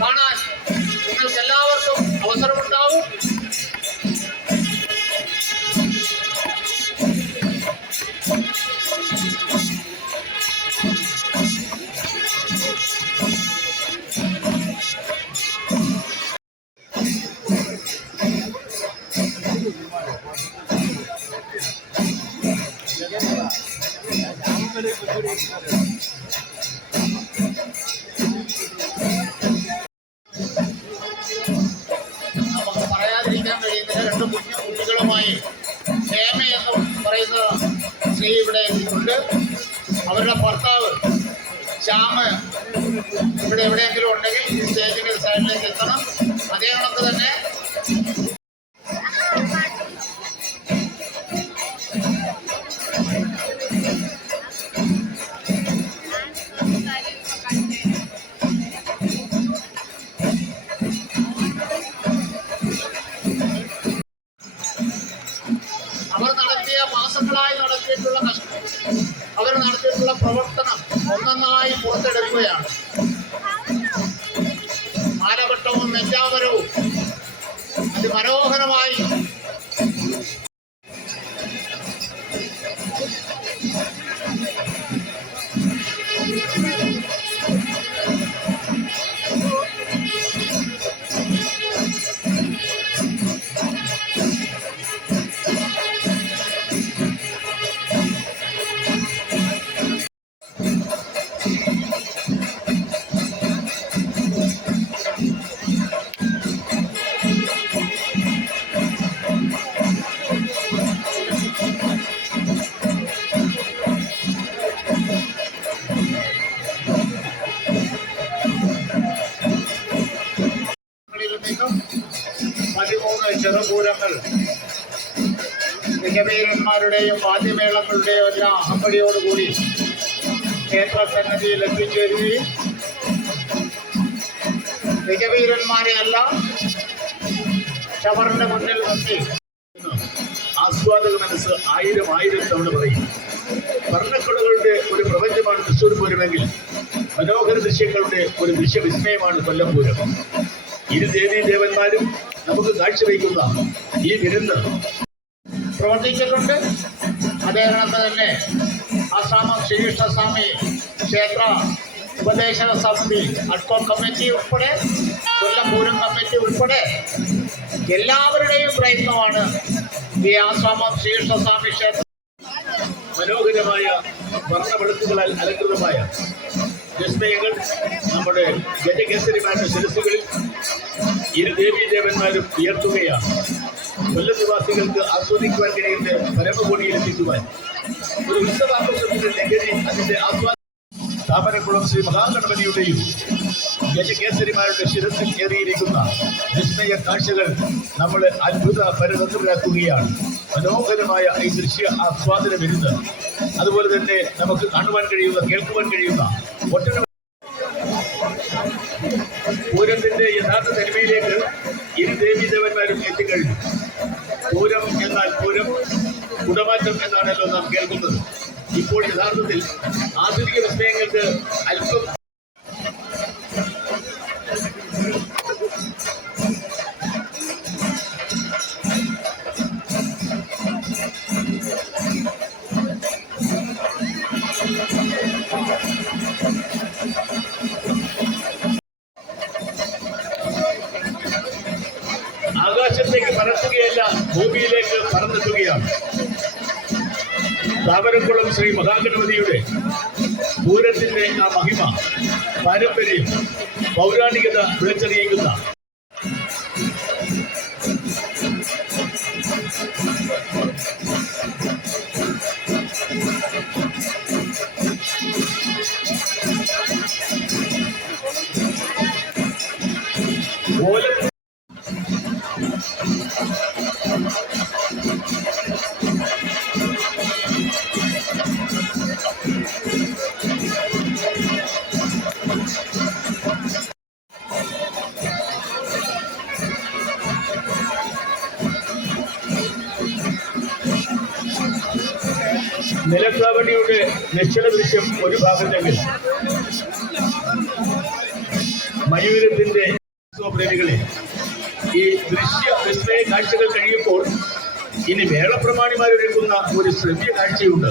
കാണാൻ നിങ്ങൾക്ക് എല്ലാവർക്കും അവസരമുണ്ടാവും. നമുക്ക് പറയാതിരിക്കാൻ കഴിയുന്നില്ല. രണ്ട് കുട്ടികളുമായി ഹേമ എന്ന് പറയുന്ന സ്ത്രീ ഇവിടെ എത്തിയിട്ടുണ്ട്. അവരുടെ ഭർത്താവ് ശ്യാമ് ഇവിടെ എവിടെയെങ്കിലും ഉണ്ടെങ്കിൽ ഈ സ്റ്റേജിന്റെ സൈഡിലേക്ക് എത്തണം. അതേ കണക്ക് തന്നെ അവർ നടത്തിയിട്ടുള്ള പ്രവർത്തനം ഒന്നൊന്നായി പുറത്തെടുക്കുകയാണ്. ആലവട്ടവും നെഞ്ചാവരവും അതിമനോഹരമായി നിന്നും 13 ചെറുപൂരങ്ങൾ മികവീരന്മാരുടെയും വാദ്യമേളങ്ങളുടെയും എല്ലാം അകമ്പടിയോടുകൂടി ക്ഷേത്ര സന്നിധിയിൽ എത്തിച്ചേരുകയും മികവീരന്മാരെ എല്ലാം ഷവറിന്റെ മുന്നിൽ നിർത്തി ആസ്വാദക മനസ്സ് ആയിരം തവണ പറയും. വർണ്ണക്കുടകളുടെ ഒരു പ്രപഞ്ചമാണ് തൃശ്ശൂർ പൂരമെങ്കിൽ മനോഹര ദൃശ്യങ്ങളുടെ ഒരു ദൃശ്യവിസ്മയമാണ് കൊല്ലം പൂരം. ഇരു ദേവീദേവന്മാരും നമുക്ക് കാഴ്ചവെക്കുന്ന ഈ വിരുന്ന് പ്രവർത്തിച്ചിട്ടുണ്ട്. അതേ കണക്ക് തന്നെ ആശ്രാമം ശ്രീകൃഷ്ണസ്വാമി ക്ഷേത്ര ഉപദേശക സമിതി അഡ്കോ കമ്മിറ്റി ഉൾപ്പെടെ കൊല്ലം പൂരം കമ്മിറ്റി ഉൾപ്പെടെ എല്ലാവരുടെയും പ്രയത്നമാണ് ഈ ആശ്രാമം ശ്രീകൃഷ്ണസ്വാമി ക്ഷേത്രം മനോഹരമായ വർണ്ണവെളുത്തുകളാൽ അലങ്കൃതമായ വിസ്മയങ്ങൾ നമ്മുടെ ഗജകേസരിമാരുടെ ശിരസുകളിൽ ഇരു ദേവീദേവന്മാരും ഉയർത്തുകയാണ്. കൊല്ലം നിവാസികൾക്ക് ആസ്വദിക്കുവാൻ കഴിയുന്ന പരമകോടിയിലെത്തിക്കുവാൻ ഒരു ഉത്സവാഘോഷത്തിന്റെ ലഹരി അതിന്റെ താമരക്കുളം ശ്രീ മഹാഗണപതിയുടെയും ഗജകേസരിമാരുടെ ശിരസിൽ ഏറിയിരിക്കുന്ന വിസ്മയ കാഴ്ചകൾ നമ്മൾ അത്ഭുത പരതന്ത്രരാക്കുകയാണ്. മനോഹരമായ ഈ ദൃശ്യ ആസ്വാദന വിരുന്ന് അതുപോലെ തന്നെ നമുക്ക് കാണുവാൻ കഴിയുന്ന കേൾക്കുവാൻ കഴിയുന്ന ഒട്ടനവധി പൂരത്തിന്റെ യഥാർത്ഥ തനിമയിലേക്ക് ഇരു ദേവീദേവന്മാരും എത്തിക്കഴിഞ്ഞു. പൂരം എന്നാൽ പൂരം, കുടമാറ്റം എന്നാണല്ലോ നാം കേൾക്കുന്നത്. ഇപ്പോൾ യഥാർത്ഥത്തിൽ ആധുനിക വിസ്മയങ്ങൾക്ക് അല്പം ആകാശത്തേക്ക് പറക്കുകയല്ല, ഭൂമിയിലേക്ക് പറന്നെത്തുകയാണ്. താമരക്കുളം ശ്രീ മഹാഗണപതിയുടെ പൂരത്തിന്റെ ആ മഹിമ, പാരമ്പര്യം, പൗരാണികത വിളിച്ചറിയിക്കുന്ന നിലക്കാവടിയുടെ നിശ്ചല ദൃശ്യം ഒരു ഭാഗത്തെങ്കിൽ മയൂരത്തിന്റെ പ്രേമികളെ ഈ ദൃശ്യ വിസ്മയ കാഴ്ചകൾ കഴിയുമ്പോൾ ഇനി മേളപ്രമാണിമാരൊരുക്കുന്ന ഒരു ശ്രവ്യ കാഴ്ചയുണ്ട്.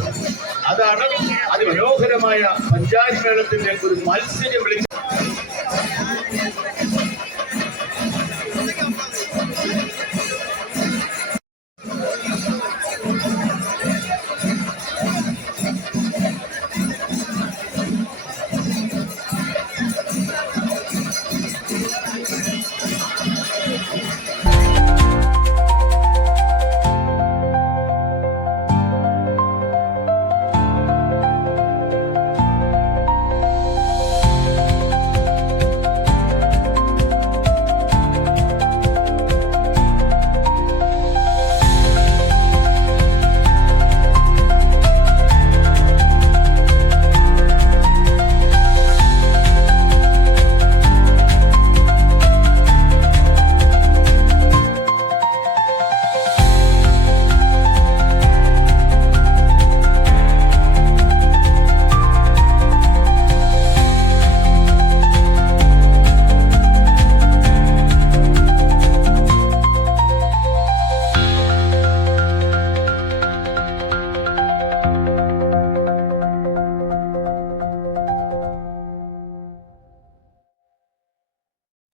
അതാണ് അതിമനോഹരമായ പഞ്ചാരി മേളത്തിന്റെ ഒരു മത്സരം വിളിച്ച